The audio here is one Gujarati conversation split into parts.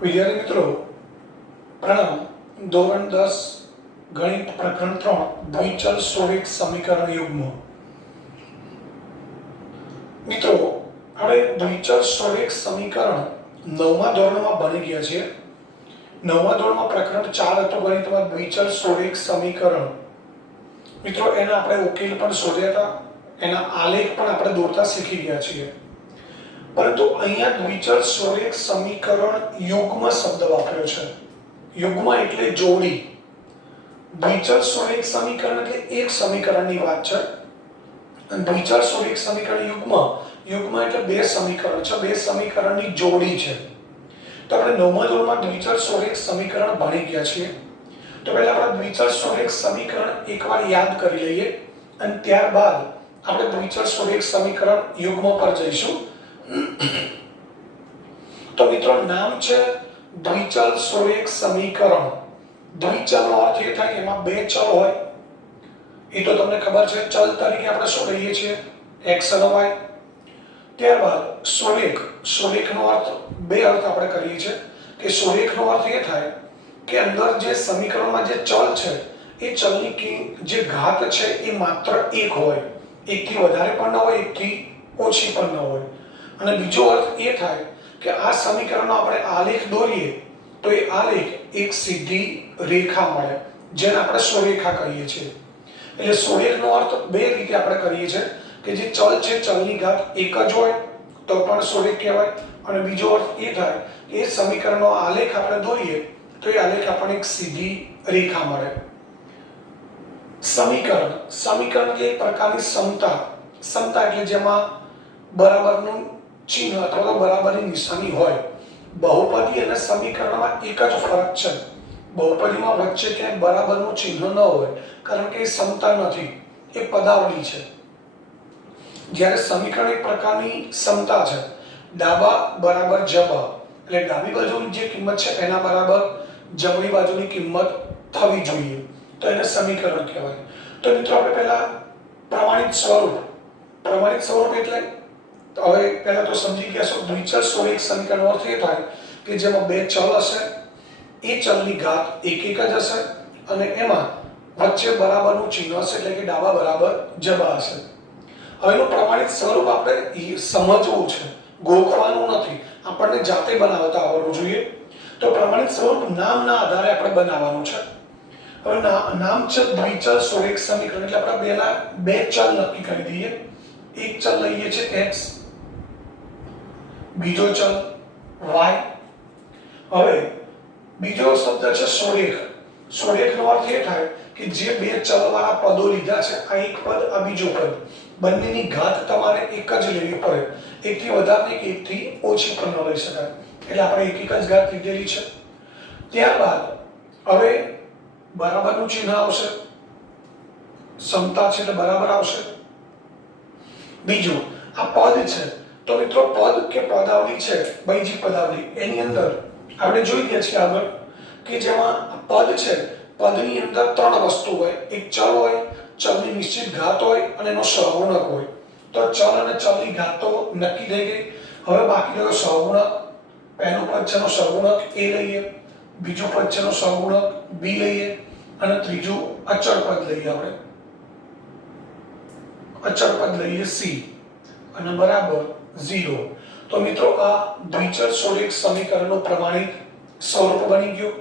વિદ્યાર્થી મિત્રો પ્રણામ. ધોરણ 10 ગણિત પ્રકરણ 3 દ્વિચલ સોરેખ સમીકરણ યુગ્મ. મિત્રો આપણે દ્વિચલ સોરેખ સમીકરણ 9મા ધોરણમાં ભણી ગયા છીએ. 9મા ધોરણમાં પ્રકરણ 4 હતું ગણિતમાં દ્વિચલ સોરેખ સમીકરણ. મિત્રો એના આપણે ઉકેલ પણ શોધ્યા હતા, એના આલેખ પણ આપણે દોરતા શીખી ગયા છીએ. પરંતુ અહીંયા દ્વિચલ સોરેખ સમીકરણ યુગ્મ શબ્દ વાપર્યો છે. યુગ્મ એટલે જોડી. દ્વિચલ સોરેખ સમીકરણ એટલે એક સમીકરણની વાત છે. અને દ્વિચલ સોરેખ સમીકરણ યુગ્મ એટલે બે સમીકરણ છે, બે સમીકરણની જોડી છે. તો આપણે 9મા ધોરણમાં દ્વિચલ સોરેખ સમીકરણ ભણી ગયા છીએ. તો પહેલા આપણે દ્વિચલ સોરેખ સમીકરણ એકવાર યાદ કરી લઈએ અને ત્યારબાદ આપણે દ્વિચલ સોરેખ સમીકરણ યુગ્મ પર જઈશું. તો મિત્રો નામ છે દ્વિચલ સોરેખ સમીકરણ. દ્વિચલનો અર્થ એ થાય કે એમાં બે ચલ હોય. એ તો તમને ખબર છે. ચલ તરીકે આપણે શું લઈએ છીએ? x અને y. ત્યારબાદ સોરેખનો અર્થ બે અર્થ આપણે કરીએ છીએ કે સોરેખનો અર્થ એ થાય કે અંદર જે સમીકરણમાં જે ચલ છે એ ચલની જે ઘાત છે એ માત્ર એક હોય. એકથી વધારે પણ ન હોય, એકથી ઓછી પણ ન હોય. અને બીજો અર્થ એ થાય કે આ સમીકરણનો આપણે આલેખ દોરીએ તો એ આલેખ એક સીધી રેખા મળે, જેને આપણે સોરેખા કહીએ છીએ. એટલે સોરેખનો અર્થ બે રીતે આપણે કરીએ છીએ કે જે ચલ છે ચલની ઘાત એક જ હોય તો પણ સોરેખ કહેવાય. અને બીજો અર્થ એ થાય કે એ સમીકરણનો આલેખ આપણે દોરીએ તો એ આલેખ આપણને એક સીધી રેખા મળે. સમીકરણ એટલે એક પ્રકારની સમતા એટલે જેમાં બરાબરનું ચિહ્ન અથવા તો બરાબરની નિશાની હોય. બહુપદી અને સમીકરણમાં એક જ ફરક છે. બહુપદીમાં વચ્ચે ક્યાંય બરાબરનું ચિહ્ન ન હોય, કારણ કે એ સમતા નથી, એ પદાવલી છે. જ્યારે સમીકરણ એક પ્રકારની સમતા છે. ડાબા બરાબર જબા, એટલે ડાબી બાજુની જે કિંમત છે એના બરાબર જમણી બાજુની કિંમત થવી જોઈએ, તો એને સમીકરણ કહેવાય. તો મિત્રો આપણે પહેલા પ્રમાણિત સ્વરૂપ એટલે હવે પહેલા તો સમજી ગયા છો. દ્વિચલ સોરેખ સમીકરણનો અર્થ એ થાય કે જેમાં બે ચલ હશે, એ ચલની ઘાત એક જ હશે અને એમાં વચ્ચે બરાબરનું ચિહ્ન હશે, એટલે કે ડાબા બરાબર જબા હશે. હવે એનું પ્રમાણિત સ્વરૂપ આપણે સમજવું છે, ગોખવાનું નથી. આપણને જાતે બનાવતા આવડવું જોઈએ. તો પ્રમાણિત સ્વરૂપ નામના આધારે આપણે બનાવવાનું છે. હવે નામ છે દ્વિચલ સોરેખ સમીકરણ એટલે આપણે પહેલા બે ચલ નક્કી કરી દઈએ. એક ચલ લઈએ છે x, બીજો ચલ y. હવે બીજો શબ્દ છે સોરેખ. સોરેખનો અર્થ એ થાય કે જે બે ચલવાળા પદો લીધા છે, આ એક પદ આ બીજો પદ, બંનેની ઘાત તમારે એક જ લેવી પડે. એકથી વધારે કે એકથી ઓછી પણ ન લઈ શકાય. એટલે આપણે એક જ ઘાત લીધેલી છે. ત્યારબાદ હવે બરાબરનું ચિહ્ન આવશે, સમતા છે એટલે બરાબર આવશે. બીજું આ પદ છે, તો મિત્રો પદ કે પદાવલી છે, બીજી પદાવલી, એની અંદર આપણે જોઈ ગયા છીએ આગળ કે જેમાં પદ છે, પદની અંદર ત્રણ વસ્તુ હોય. એક ચલ હોય, ચલની નિશ્ચિત ઘાત હોય અને એનો સહગુણક હોય. તો ચલ અને ચલની ઘાત તો નક્કી થઈ ગઈ. હવે બાકી રહ્યો સહગુણક. પહેલું પદ છે એનો સહગુણક a લઈએ, બીજું પદ છે એનો સહગુણક b લઈએ અને ત્રીજું અચળ પદ લઈએ. આપણે અચળ પદ લઈએ c અને બરાબર 0. તો મિત્રો આ દ્વિચલ સોરેખ સમીકરણનું પ્રમાણિત સ્વરૂપ બની ગયું.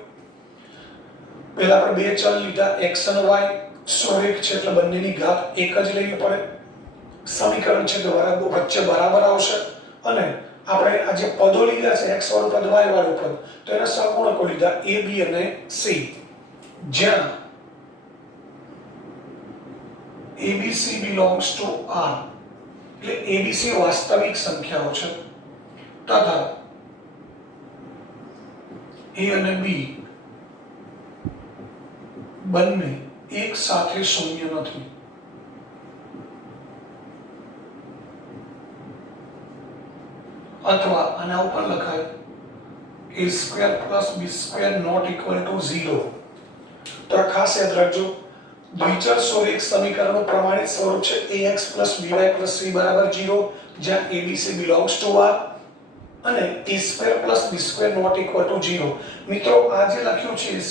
પહેલા આપણે બે ચલ લીધા x અને y. સોરેખ છે એટલે બંનેની ઘાત એક જ લેવી પડે. સમીકરણ છે તો વચ્ચે બરાબર આવશે. અને આપણે આ જે પદો લીધા છે, x વાળું પદ, y વાળું પદ, તો એના સહગુણકો લીધા a b અને c. જ્યાં abc belongs to r, એટલે abc વાસ્તવિક સંખ્યાઓ છે તથા a અને b બંને એક સાથે શૂન્ય નથી. અથવા આના ઉપર લખાય a square plus b square not equal to 0. તો ખાસ યાદ રાખજો, દ્વિચલ સોરેખ સમીકરણનું પ્રમાણિત સ્વરૂપ છે ax plus by plus c બરાબર 0, જ્યાં abc belongs to r અને a² + b² not equal to 0. મિત્રો આ જે લખ્યું છે a²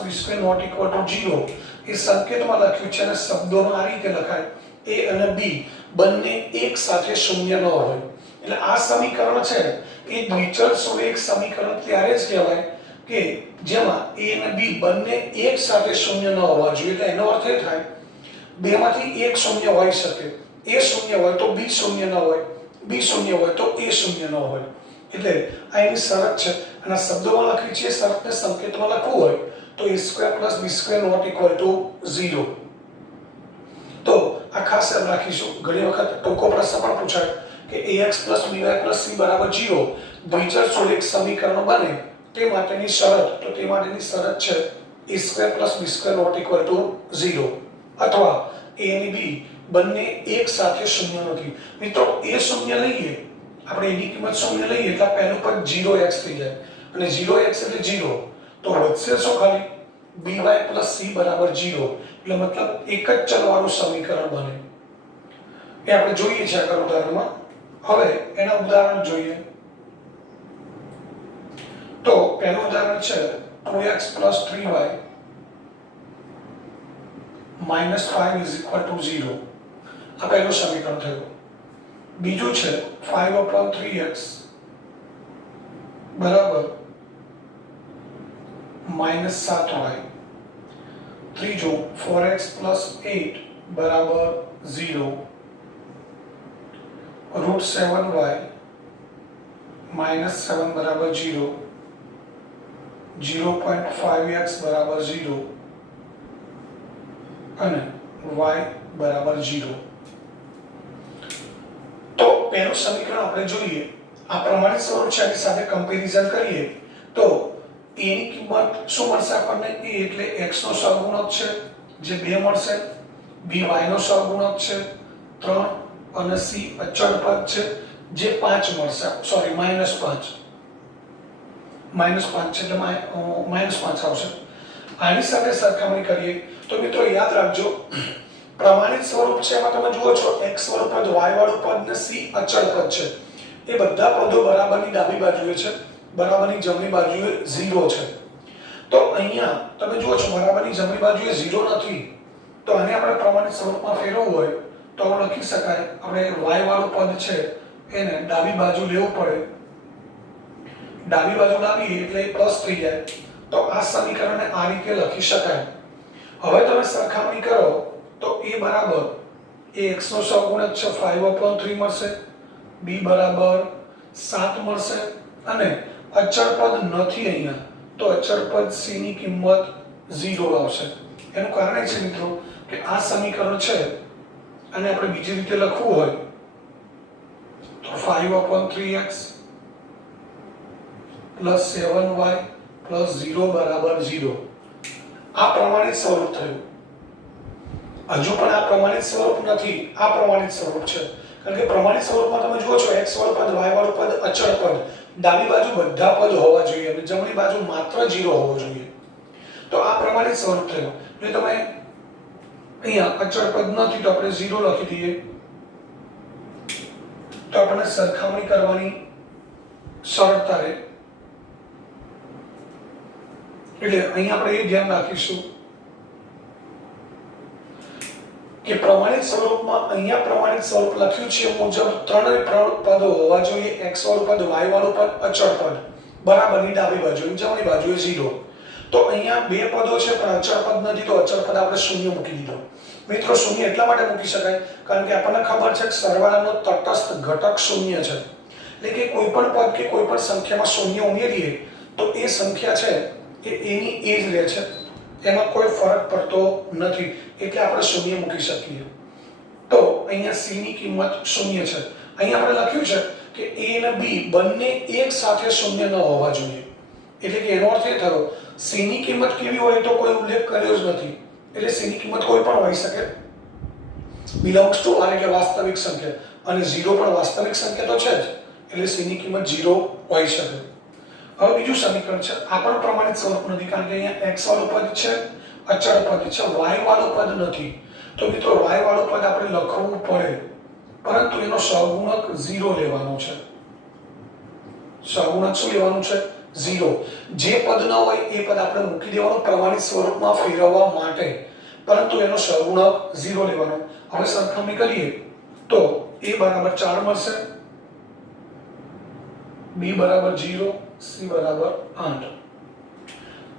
+ b² not equal to 0 એ સંકેતમાં લખ્યું છે અને શબ્દોમાં આ રીતે લખાય a અને b બંને એક સાથે શૂન્ય ન હોય. એટલે આ સમીકરણ છે એ દ્વિચલ સુરેખ સમીકરણ ત્યારે જ કહેવાય કે જેમાં a અને b બંને એક સાથે શૂન્ય ન હોવા જોઈએ. એટલે એનો અર્થ એ થાય બેમાંથી એક શૂન્ય હોઈ શકે. a શૂન્ય હોય તો b શૂન્ય ન હોય, b શૂન્ય હોય તો a શૂન્ય ન હોય. એટલે આ એની શરત છે અને શબ્દોમાં લખી છે શરતને સંકેતમાં લખવું હોય તો a² + b² not equal to 0. તો આ ખાસ યાદ રાખીશું. ઘણી વખત ટૂંકો પ્રશ્ન પણ પૂછાય કે ax + by + c = 0 દ્વિચલ સુરેખ સમીકરણ બને તે માટેની શરત. તો તે માટેની શરત છે a² + b² not equal to 0 અથવા a અને b બંને એક સાથે શૂન્ય નથી. મિત્રો a શૂન્ય લઈએ, આપણે એની કિંમત શૂન્ય લઈએ એટલે પહેલું પદ 0x થઈ જાય અને 0x એટલે 0. તો વધશે શું? ખાલી by + c = 0. એટલે મતલબ એક જ ચલ વાળું સમીકરણ બને. એ આપણે જોઈએ છે આગળ ઉદાહરણમાં. હવે એના ઉદાહરણ જોઈએ. તો પહેલું ઉદાહરણ છે 2x + 3y - 5 = 0. આ પહેલું સમીકરણ થયું. બીજું છે 5/3x બરાબર -7y. ત્રીજું 4x + 8 બરાબર 0. √7y -7 બરાબર 0. 0.5x બરાબર 0 અને y બરાબર 0. તો પહેલું સમીકરણ આપણે જોઈએ. આ પ્રમાણિત સ્વરૂપ છે એની સાથે કમ્પેરિઝન કરીએ તો a ની કિંમત શું મળશે આપણને? a એટલે x નો સહગુણક છે જે 2 મળશે, b y નો સહગુણક છે 3 અને c અચળ પદ છે જે 5 મળશે. સોરી -5 છે એટલે -5 આવશે. આની સાથે સરખામણી કરીએ તો મિત્રો યાદ રાખજો પ્રમાણિત સ્વરૂપ છે એમાં તમે જુઓ છો x વાળું પદ, y વાળું પદ ને c અચળ પદ છે. એ બધા પદો બરાબરની ડાબી બાજુએ છે, બરાબરની જમણી બાજુએ 0 છે. તો અહીંયા તમે જુઓ છો બરાબરની જમણી બાજુએ 0 નથી. તો આને આપણે પ્રમાણિત સ્વરૂપમાં ફેરવવું હોય તો લખી શકાય આપણે y વાળું પદ છે એને ડાબી બાજુ લેવું પડે. ડાબી બાજુ લાવીએ એટલે પ્લસ થઈ જાય. તો આ સમીકરણને આ રીતે લખી શકાય. હવે તમે સરખામણી કરો તો a બરાબર x નો સહગુણક છે 5/3 મળશે, b બરાબર 7 મળશે અને અચળ પદ નથી અહીંયા તો અચળ પદ c ની કિંમત 0 આવશે. એનું કારણ એ છે મિત્રો કે આ સમીકરણ છે અને આપણે બીજી રીતે લખવું હોય તો 5/3x + 7y + 0 બરાબર 0. આ પ્રમાણિત સ્વરૂપ થયું. હજુ પણ આ પ્રમાણિત સ્વરૂપ નથી, આ પ્રમાણિત સ્વરૂપ છે. કારણ કે પ્રમાણિત સ્વરૂપમાં તમે જુઓ છો x વાળું પદ, y વાળું પદ, અચળ પદ, ડાબી બાજુ બધા પદ હોવા જોઈએ અને જમણી બાજુ માત્ર 0 હોવો જોઈએ. તો આ પ્રમાણિત સ્વરૂપ થયું. એટલે તમે અહીંયા અચળ પદ નથી તો આપણે 0 લખી દઈએ તો આપણે સરખામણી કરવાની સરળતા રહે. એટલે અહીંયા આપણે એ ધ્યાન રાખીશું કે પ્રમાણિત સ્વરૂપમાં અહીંયા પ્રમાણિત સ્વરૂપ લખ્યું છે મુજબ ત્રણેય પદો હોવા જોઈએ. x વાળું પદ, y વાળું પદ, અચળ પદ બરાબરની ડાબી બાજુ જમણી બાજુએ 0. તો અહીંયા બે પદો છે પણ અચળ પદ નથી તો અચળ પદ આપણે શૂન્ય મૂકી દીધો. મિત્રો શૂન્ય એટલા માટે મૂકી શકાય કારણ કે આપણને ખબર છે કે સરવાળાનો તટસ્થ ઘટક શૂન્ય છે. એટલે કે કોઈ પણ પદ કે કોઈ પણ સંખ્યામાં શૂન્ય ઉમેરીએ તો એ સંખ્યા છે એ એની એ જ રહે છે, એમાં કોઈ ફરક પડતો નથી. એટલે આપણે શૂન્ય મૂકી શકીએ. તો અહીંયા c ની કિંમત શૂન્ય છે. અહીંયા આપણે લખ્યું છે કે a અને b બંને એક સાથે શૂન્ય ન હોવા જોઈએ. એટલે કે એનો અર્થ એ થયો c ની કિંમત કેવી હોય તો કોઈ ઉલ્લેખ કર્યો જ નથી. એટલે c ની કિંમત કોઈ પણ હોઈ શકે, બિલોંગ્સ ટુ r એટલે વાસ્તવિક સંખ્યા અને 0 પણ વાસ્તવિક સંખ્યા તો છે જ એટલે c ની કિંમત 0 હોઈ શકે. હવે બીજું સમીકરણ છે આ પણ પ્રમાણિત સ્વરૂપ નથી કારણ કે અહીંયા x વાળું પદ છે, અચળ પદ છે, y વાળું પદ નથી. તો મિત્રો y વાળું પદ આપણે લખવું પડે પરંતુ એનો સહગુણક 0 લેવાનો છે. સહગુણક શું લેવાનું છે? 0. જે પદ ન હોય એ પદ આપણે મૂકી દેવાનું પ્રમાણિત સ્વરૂપમાં ફેરવવા માટે, પરંતુ એનો સહગુણક 0 લેવાનો. હવે સરખામણી કરીએ તો a બરાબર 4 મળશે, b બરાબર 0, c બરાબર 8.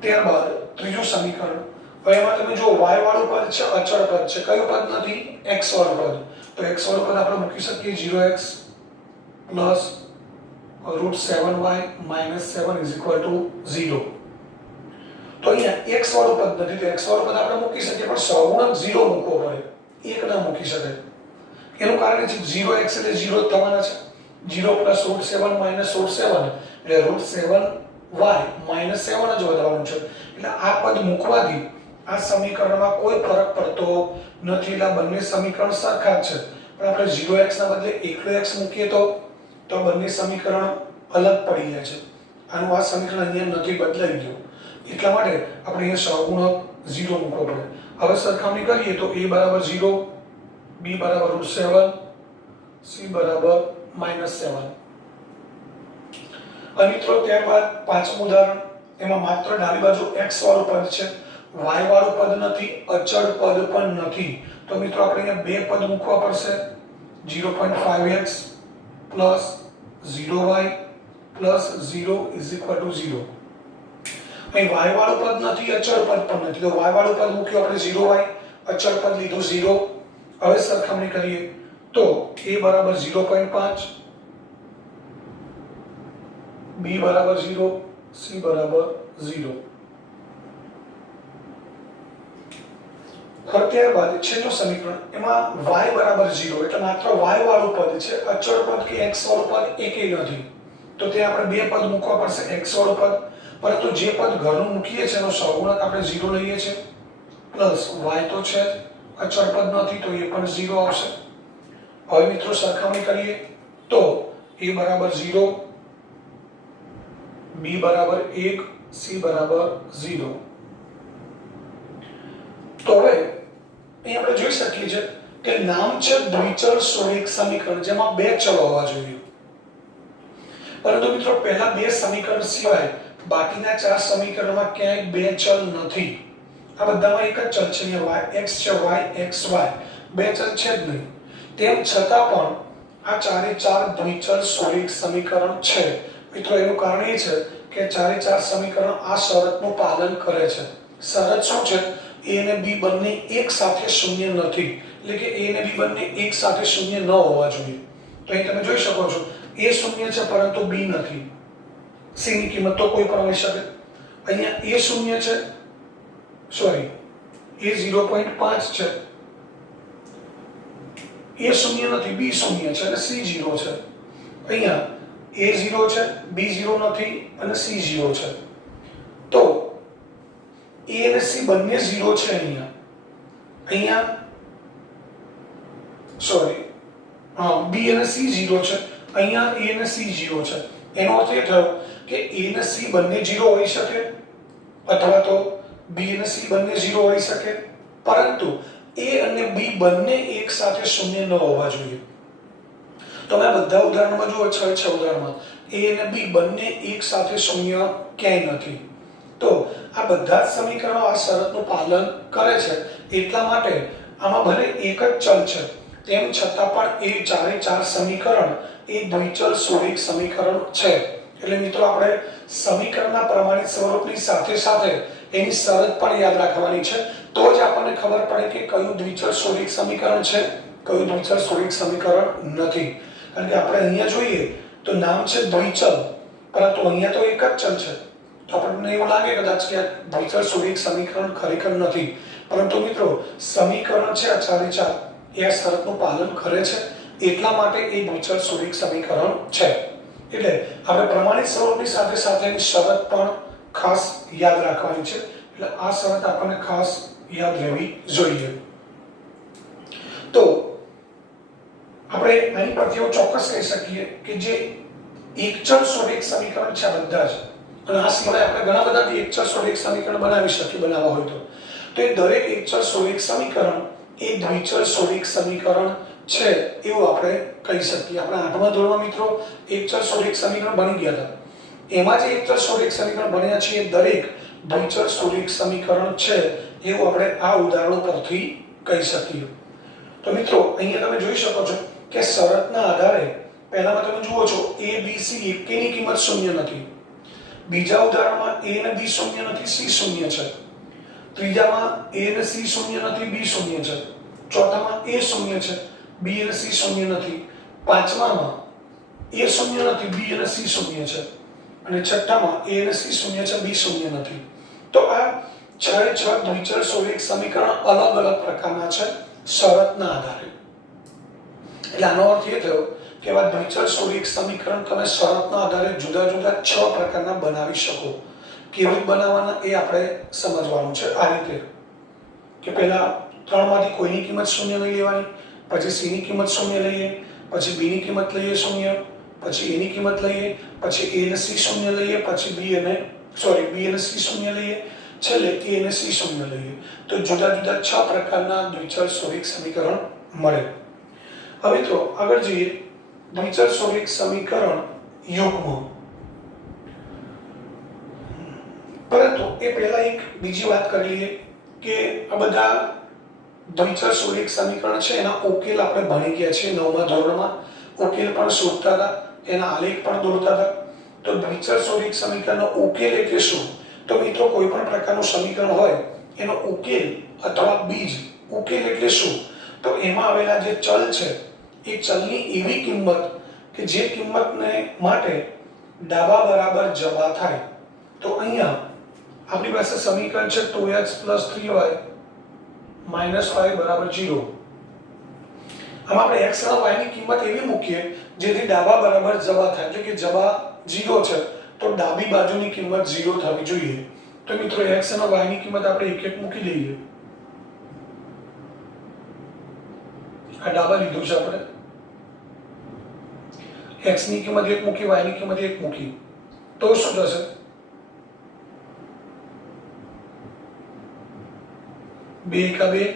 ત્યારબાદ ત્રીજું સમીકરણ. હવે એમાં તમે જો y વાળું પદ છે, અચળ પદ છે. કયું પદ નથી? x વાળું પદ. તો x વાળું પદ આપણે મૂકી શકીએ 0x plus √7y minus 7 is equal to 0. તો અહીંયા x વાળું પદ નથી, તો x વાળું પદ આપણે મૂકી શકીએ, પણ સહગુણક 0 મૂકવો પડે, 1 ના મૂકી શકાય. એનું કારણ છે 0x એટલે 0 જ થવાના છે. 0 plus √7 minus √7 એટલે √7y minus 7 જ વધવાનું છે. એટલે આ પદ મૂકવાથી આ સમીકરણમાં કોઈ ફરક પડતો નથી. એટલે બંને સમીકરણ સરખા જ છે, પણ આપણે 0x ના બદલે એકલો x મૂકીએ તો બંને સમીકરણ અલગ પડી જાય છે. આનું આ સમીકરણ અહીંયા નથી બદલાઈ ગયું, એટલા માટે આપણે અહીંયા સહગુણક 0 મૂકવો પડે. હવે સરખામણી કરીએ તો a બરાબર 0, b બરાબર √7, c બરાબર -7. અને મિત્રો ત્યારબાદ પાંચમું ઉદાહરણ. એમાં માત્ર ડાબી બાજુ x વાળું પદ છે, y વાળું પદ નથી, અચળ પદ પણ નથી. તો મિત્રો આપણે અહીંયા બે પદ મૂકવા પડશે. 0.5x plus 0y plus 0 is equal to 0. અહીં y વાળું પદ નથી, અચળ પદ પણ નથી, તો y વાળું પદ મૂક્યું આપણે 0y, અચળ પદ લીધું 0. હવે સરખામણી કરીએ તો a બરાબર 0.5, b બરાબર 0, c બરાબર 0. ત્યારબાદ છેલ્લું સમીકરણ. એમાં y બરાબર 0 એટલે માત્ર y વાળું પદ છે, અચળ પદ કે x વાળું પદ એકેય નથી. તો ત્યાં આપણે બે પદ મૂકવા પડશે, x વાળું પદ, પરંતુ જે પદ ઘરનું મૂકીએ છે એનો સહગુણક આપણે 0 લઈએ છે, પ્લસ y તો છે અચળ પદ નથી તો એ પણ 0 આવશે. હવે મિત્રો સરખામણી કરીએ તો a બરાબર 0, b બરાબર 1, c બરાબર 0. તો હવે અહીં આપણે જોઈ શકીએ છીએ કે નામ છે દ્વિચલ સોળિક સમીકરણ, જેમાં બે ચલ હોવા જોઈએ. પરંતુ મિત્રો પહેલા બે સમીકરણ સિવાય બાકીના ચાર સમીકરણમાં ક્યાંય બે ચલ નથી. આ બધામાં એક જ ચલ છે, અહીંયા y x છે, y x y, બે ચલ છે જ નહીં. તેમ છતાં પણ આ ચારે ચાર દ્વિચલ સોળિક સમીકરણ છે. મિત્રો એનું કારણ એ છે કે ચારે ચાર સમીકરણ આ શરતનું પાલન કરે છે. શરત શું છે? a અને b બંને એક સાથે શૂન્ય નથી, એટલે કે a અને b બંને એક સાથે શૂન્ય ન હોવા જોઈએ. તો અહીં તમે જોઈ શકો છો a શૂન્ય છે પરંતુ b નથી. c ની કિંમત તો કોઈ પણ હોઈ શકે. અહીંયા a શૂન્ય છે, સોરી a 0.5 છે, a શૂન્ય નથી, b શૂન્ય છે અને c 0 છે. અહીંયા a 0 છે, b 0 નથી અને c 0 છે. તો a અને c બંને 0 છે. અહીંયા સોરી b અને c 0 છે, અહીંયા a અને c 0 છે. એનો અર્થ એ થયો કે a અને c બંને 0 હોઈ શકે, અથવા તો b અને c બંને 0 હોઈ શકે, પરંતુ a અને b બંને એક સાથે શૂન્ય ન હોવા જોઈએ. તમે આ બધા ઉદાહરણમાં જુઓ, 6 ઉદાહરણમાં a અને b બંને એક સાથે શૂન્ય ક્યાંય નથી. તો આ બધા જ સમીકરણો આ શરતનું પાલન કરે છે. એટલા માટે આમાં ભલે એક જ ચલ છે, તેમ છતાં પણ એ ચારે ચાર સમીકરણ એ દ્વિચલ સોળિક સમીકરણ છે. એટલે મિત્રો આપણે સમીકરણના પ્રમાણિત સ્વરૂપની સાથે સાથે એની શરત પણ યાદ રાખવાની છે, તો જ આપણને ખબર પડે કે કયું દ્વિચલ સોળિક સમીકરણ છે, કયું દ્વિચલ સોળિક સમીકરણ નથી. કારણ કે આપણે અહીંયા જોઈએ તો નામ છે દ્વિચલ, પરંતુ અહીંયા તો એક જ ચલ છે. તો આપણને એવું લાગે કદાચ કે આ દ્વિચલ સોળિક સમીકરણ ખરેખર નથી, પરંતુ મિત્રો સમીકરણ છે આ ચારે ચાર એ આ શરતનું પાલન કરે છે. એટલા માટે એ દ્વિચલ સોળિક સમીકરણ છે. એટલે આપણે પ્રમાણિત સ્વરૂપની સાથે સાથે એની શરત પણ ખાસ યાદ રાખવાની છે. એટલે આ શરત આપણને ખાસ યાદ રહેવી જોઈએ. તો આપણે અહીં પરથી એવું ચોક્કસ કહી શકીએ કે જે એકચલ સોળિક સમીકરણ છે આ બધા જ, અને આ સિવાય આપણે ઘણા બધા એકચલ સોળિક સમીકરણ બનાવી શકીએ બનાવવા હોય તો એ દરેક એકચલ સોળિક સમીકરણ એ દ્વિચલ સોળિક સમીકરણ છે એવું આપણે કહી શકીએ. આપણે 8મા ધોરણમાં મિત્રો એક ચલ સોરેખ સમીકરણ ભણી ગયા હતા. એમાં જે એક ચલ સોરેખ સમીકરણ ભણ્યા છે એ દરેક દ્વિચલ સોરેખ સમીકરણ છે એવું આપણે આ ઉદાહરણો પરથી કહી શકીએ. તો મિત્રો અહીંયા તમે જોઈ શકો છો કે શરતના આધારે પહેલામાં તમે જુઓ છો a b c એકેની કિંમત શૂન્ય નથી. બીજા ઉદાહરણમાં a અને b શૂન્ય નથી, c શૂન્ય છે. ત્રીજામાં a અને c શૂન્ય નથી, b શૂન્ય છે. ચોથામાં a શૂન્ય છે, b અને c શૂન્ય નથી. પાંચમામાં a શૂન્ય નથી, b અને c શૂન્ય છે. અને છઠ્ઠામાં a અને c શૂન્ય છે, b શૂન્ય નથી. તો આ છ દ્વિચલ સોરેખ સમીકરણ અલગ અલગ પ્રકારના છે શરતના આધારે. એટલે આનો અર્થ એ થયો કે આ દ્વિચલ સોરેખ સમીકરણ તમે શરતના આધારે જુદા જુદા 6 પ્રકારના બનાવી શકો. કેવી બનાવવાના એ આપણે સમજવાનું છે. આ રીતે કે પહેલા 3 માંથી કોઈની કિંમત શૂન્ય નહીં લેવાની, પછી c ની કિંમત શૂન્ય લઈએ, પછી b ની કિંમત લઈએ શૂન્ય, પછી a ની કિંમત લઈએ, પછી a અને c શૂન્ય લઈએ, પછી b અને c શૂન્ય લઈએ, છેલ્લે a અને c શૂન્ય લઈએ. તો જુદા જુદા 6 પ્રકારના દ્વિચલ સોરેખ સમીકરણ મળે. હવે તો આગળ જઈએ. દ્વિચલ સોરેખ સમીકરણ યુગ્મ. પરંતુ એ પહેલા એક બીજી વાત કરી લઈએ કે આ બધા દ્વિચલ સોરેખ સમીકરણ છે એના ઉકેલ આપણે ભણી ગયા છે 9મા ધોરણમાં. ઉકેલ પણ શોધતા હતા, એના આલેખ પણ દોરતા હતા. તો દ્વિચલ સોરેખ સમીકરણનો ઉકેલ એટલે શું? તો મિત્રો કોઈ પણ પ્રકારનું સમીકરણ હોય એનો ઉકેલ અથવા બીજ. ઉકેલ એટલે શું? તો એમાં આવેલા જે ચલ છે એ ચલની એવી કિંમત કે જે કિંમતને માટે ડાબા બરાબર જબા થાય. તો અહીંયા આપણી પાસે સમીકરણ છે 2x 3y -y બરાબર 0. આમ આપણે x અને y ની કિંમત એવી મૂકીએ જેથી ડાબા બરાબર જબા થાય, એટલે કે જબા 0 છે તો ડાબી બાજુની કિંમત 0 થવી જોઈએ. તો મિત્રો x અને y ની કિંમત આપણે એક એક મૂકી દઈએ. આ ડાબા લીધું છે આપણે. x ની કિંમત 1 મૂકી, y ની કિંમત 1 મૂકી. તો શું થશે? 2 × 2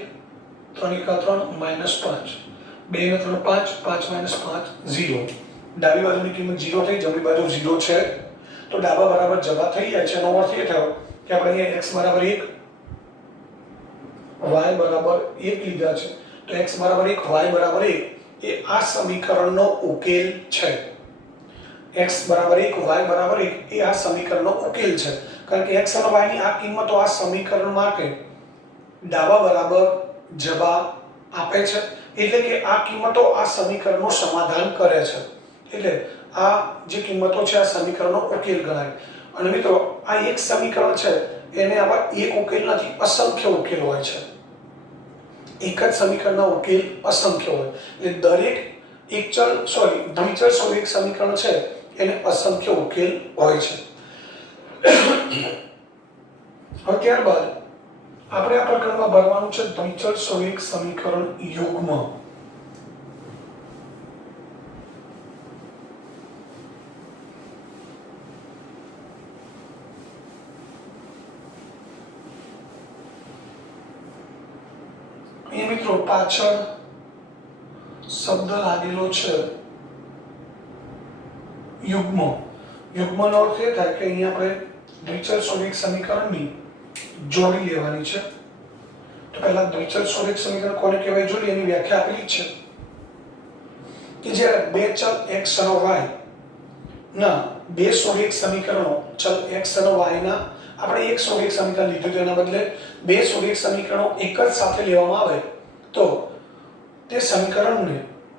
3 × 3 -5. 2 ને 3 5, 5 - 5 0. ડાબી બાજુની કિંમત 0 થઈ, જમણી બાજુ 0 છે તો ડાબા બરાબર જબા થઈ જાય છે. એનો અર્થ એ થયો કે આપણે અહીંયા x બરાબર 1 y બરાબર 1 લીધા છે. તો x બરાબર 1 y બરાબર 1 એ આ સમીકરણનો ઉકેલ છે. x બરાબર 1 y બરાબર 1 એ આ સમીકરણનો ઉકેલ છે. કારણ કે x અને y ની આ કિંમતો આ સમીકરણ માટે ડાબા બરાબર જબા આપે છે, એટલે કે આ કિંમતો આ સમીકરણનું સમાધાન કરે છે. એટલે આ જે કિંમતો છે આ સમીકરણનો ઉકેલ ગણાય. અને મિત્રો આ એક સમીકરણ છે એને આવા એક ઉકેલ નથી, અસંખ્ય ઉકેલ હોય છે. એક જ સમીકરણના ઉકેલ અસંખ્ય હોય. એટલે દરેક દ્વિચલ સોરેખ સમીકરણ છે એને અસંખ્ય ઉકેલ હોય છે. હવે ત્યારબાદ આપણે આ પ્રકરણમાં ભરવાનું છે દ્વિચલ સોરેખ સમીકરણ યુગ્મ. એ મિત્રો પાછળ શબ્દ લાગેલો છે યુગ્મ. યુગ્મનો અર્થ એ થાય કે અહીંયા આપણે દ્વિચલ સોરેખ સમીકરણની જોડી લેવાની છે. તો પહેલા દ્વિચલ સોરેખ સમીકરણ કોને કહેવાય જોડી એની વ્યાખ્યા આપેલી છે કે જ્યારે બે ચલ x અને y ના બે સોરેખ સમીકરણો ચલ x અને y ના આપણે એક સોરેખ સમીકરણ લીધું તો એના બદલે બે સોરેખ સમીકરણો એક જ સાથે લેવામાં આવે તો તે સમીકરણને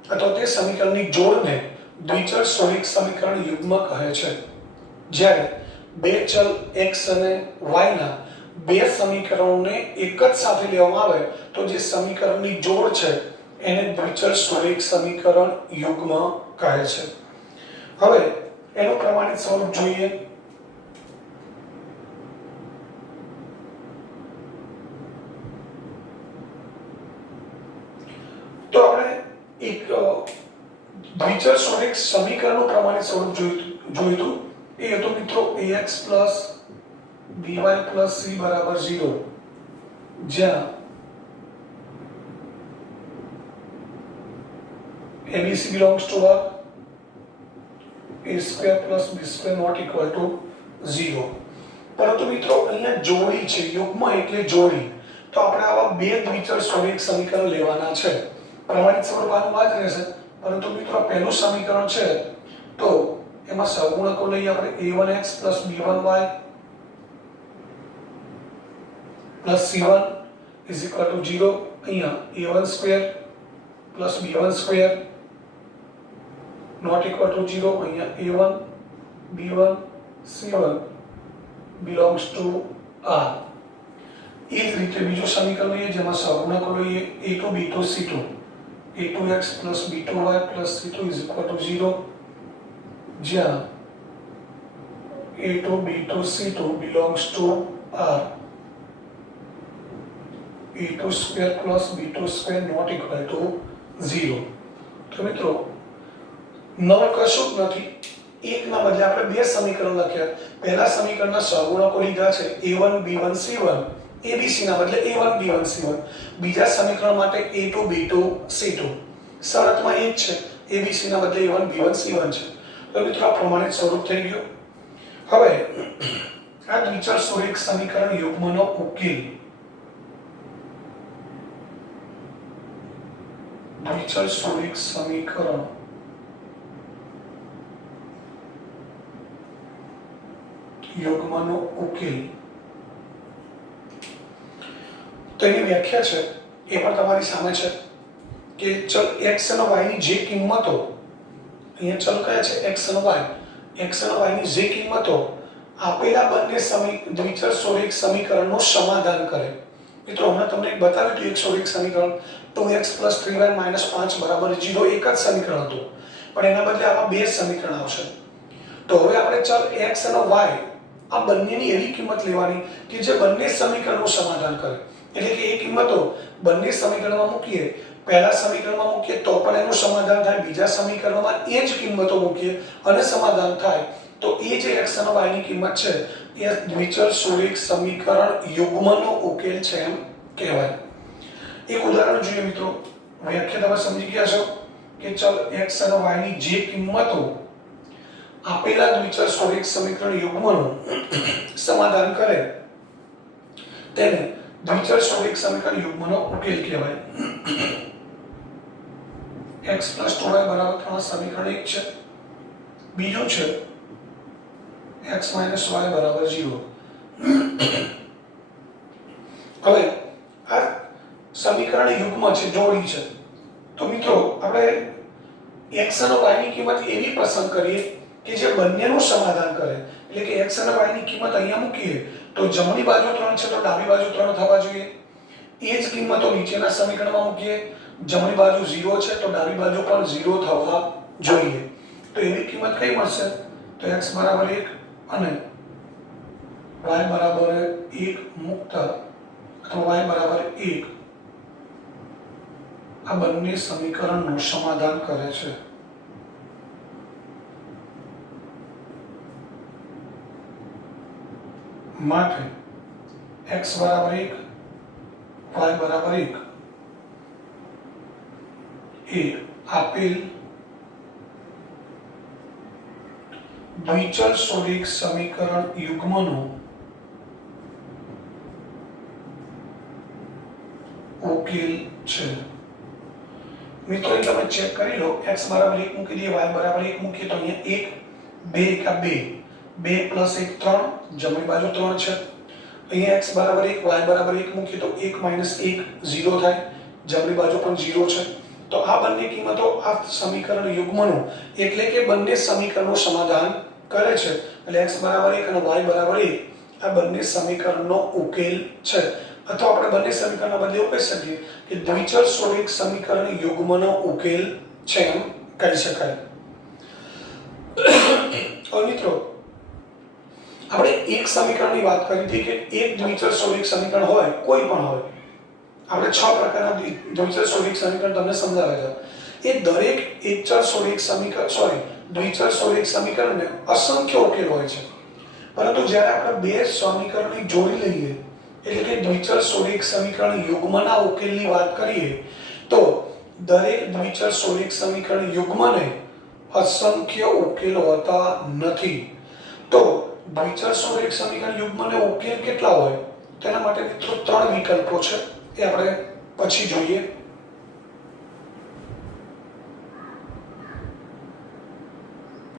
અથવા તે સમીકરણની જોડને દ્વિચલ સોરેખ સમીકરણ યુગ્મ કહે છે. જ્યારે બે ચલ x અને y ના બે સમીકરણોને એક જ સાથે લેવામાં આવે તો જે સમીકરણની જોડ છે એને દ્વિચલ સોરેખ સમીકરણ યુગ્મ કહે છે. હવે એનું પ્રમાણિત સ્વરૂપ જોઈએ. તો આપણે એક દ્વિચલ સોરેખ સમીકરણનું પ્રમાણિત સ્વરૂપ જોયું હતું. એ હતું મિત્રો ax by c બરાબર 0, જ્યાં ABC belongs to a square plus b square not equal to 0. પરંતુ મિત્રો અહીંયા જોડી છે, યુગ્મ એટલે જોડી, તો આપણે આવા બે દ્વિચલ સ્વરૂપ સમીકરણ લેવાના છે. પ્રમાણિત સ્વરૂપમાં જ રહેશે, પરંતુ મિત્રો પહેલું સમીકરણ છે તો એમાં સહગુણકો લઈએ આપણે a1x b1y c1 0. અહીંયા a1 square b1 square not equal to 0. અહીંયા a1 b1 c1 belongs to r. એ જ રીતે બીજું સમીકરણ લઈએ જેમાં સહગુણકો લઈએ a2 b2 c2 a2x b2y c2 0, જ્યાં a2 b2 c2 belongs to r. a2 square b2 square not equal to 0. તો મિત્રો નવ કશું જ નથી, એકના બદલે આપણે બે સમીકરણ લખ્યા. પહેલા સમીકરણના સહગુણકો લીધા છે a1 b1 c1, abc ના બદલે a1 b1 c1. બીજા સમીકરણ માટે a2 b2 c2. શરતમાં એ જ છે, abc ના બદલે a1 b1 c1 છે. તો મિત્રો આ પ્રમાણિત સ્વરૂપ થઈ ગયું. હવે આ દ્વિચલ સ્વરૂપ સમીકરણ યુગ્મનો ઉકેલ, દ્વિચલ સ્વરૂપ સમીકરણ યુગ્મનો ઉકેલ, તો એની વ્યાખ્યા છે એ પણ તમારી સામે છે કે ચલ x અને y ની જે કિંમતો, અહીંયા ચલ કયા છે x અને y ની જે કિંમતો આપેલા બંને દ્વિચલ સ્વરૂપ સમીકરણનું સમાધાન કરે. મિત્રો હમણાં તમને એક બતાવ્યું હતું એક સ્વરૂપ સમીકરણ 2x 3y 5 બરાબર 0, એક જ સમીકરણ હતું, પણ એના બદલે આમાં બે સમીકરણ આવશે. તો હવે આપણે ચલ x અને y આ બંનેની એવી કિંમત લેવાની કે જે બંને સમીકરણનું સમાધાન કરે. એટલે કે એ કિંમતો બંને સમીકરણમાં મૂકીએ, પહેલા સમીકરણમાં મૂકીએ તો પણ એનું સમાધાન થાય, બીજા સમીકરણમાં એ જ કિંમતો મૂકીએ અને સમાધાન થાય, તો એ જે x અને y ની કિંમત છે એ દ્વિચલ સ્વરૂપ સમીકરણ યુગ્મનો ઉકેલ છે એમ કહેવાય. એક ઉદાહરણ જોઈએ મિત્રો, વ્યાખ્યા તમે સમજી ગયા છો કે ચલ x અને y ની જે કિંમતો આપેલા દ્વિચલ સ્વરૂપ સમીકરણ યુગ્મનું સમાધાન કરે તેને દ્વિચલ સ્વરૂપ સમીકરણ યુગ્મનો ઉકેલ કહેવાય. x 2y 3 સમીકરણ 1 છે, બીજું છે x y 0. હવે આ સમીકરણ યુગ્મ છે, જોડી છે, તો મિત્રો આપણે x અને y ની કિંમત એવી પસંદ કરીએ કે જે બંનેનું સમાધાન કરે. એટલે કે x અને y ની કિંમત અહીંયા મૂકીએ તો જમણી બાજુ 3 છે તો ડાબી બાજુ 3 થવા જોઈએ. એ જ કિંમતો નીચેના સમીકરણમાં મૂકીએ, જમણી બાજુ 0 છે તો ડાબી બાજુ પણ 0 થવા જોઈએ. તો એવી કિંમત કઈ મળશે? તો x બરાબર 1 અને y બરાબર 1 મૂકતા અથવા y બરાબર 1 આ બંને સમીકરણનું સમાધાન કરે છે. માટે x બરાબર 1 y બરાબર 1 એ આપેલ દ્વિચલ સ્વરૂપ સમીકરણ યુગ્મનો ઉકેલ છે. મિત્રો તમે ચેક કરી લો, x બરાબર 1 મૂકી દઈએ, y બરાબર 1 મૂકીએ તો અહીંયા 1 2 2 પ્લસ 1 3, જમણી બાજુ 3 છે. અહીંયા x બરાબર 1 y બરાબર 1 મૂકીએ તો 1 માઈનસ 1 0 થાય, જમણી બાજુ પણ 0 છે. તો આ બંને કિંમતો આ સમીકરણ યુગ્મનું એટલે કે બંને સમીકરણનું સમાધાન કરે છે. એટલે x બરાબર 1 અને y બરાબર 1 આ બંને સમીકરણનો ઉકેલ છે. અથવા આપણે બંને સમીકરણના બદલે એવું કહી શકીએ કે દ્વિચલ સ્વરૂપ સમીકરણ યુગ્મનો ઉકેલ છે એમ કહી શકાય. હવે મિત્રો આપણે એક સમીકરણની વાત કરી હતી કે એક દ્વિચલ સ્વરૂપ સમીકરણ હોય, કોઈ પણ હોય, આપણે 6 પ્રકારના દ્વિચલ સ્વરૂપ સમીકરણ તમને સમજાવ્યા છે. એ દરેક એકચલ સ્વરૂપ સમીકરણ દ્વિચલ સ્વરૂપ સમીકરણને અસંખ્ય ઉકેલ હોય છે. પરંતુ જ્યારે આપણે બે સમીકરણની જોડી લઈએ એટલે કે દ્વિચલ સ્વરૂપ સમીકરણ યુગ્મના ઉકેલની વાત કરીએ તો દરેક દ્વિચર સોલિક સમીકરણ યુગ્મને અસંખ્ય ઉકેલ હોતા નથી. તો દ્વિચર સોલિક સમીકરણ યુગ્મને ઉકેલ કેટલા હોય તેના માટે મિત્રો 3 વિકલ્પો છે, એ આપણે પછી જોઈએ.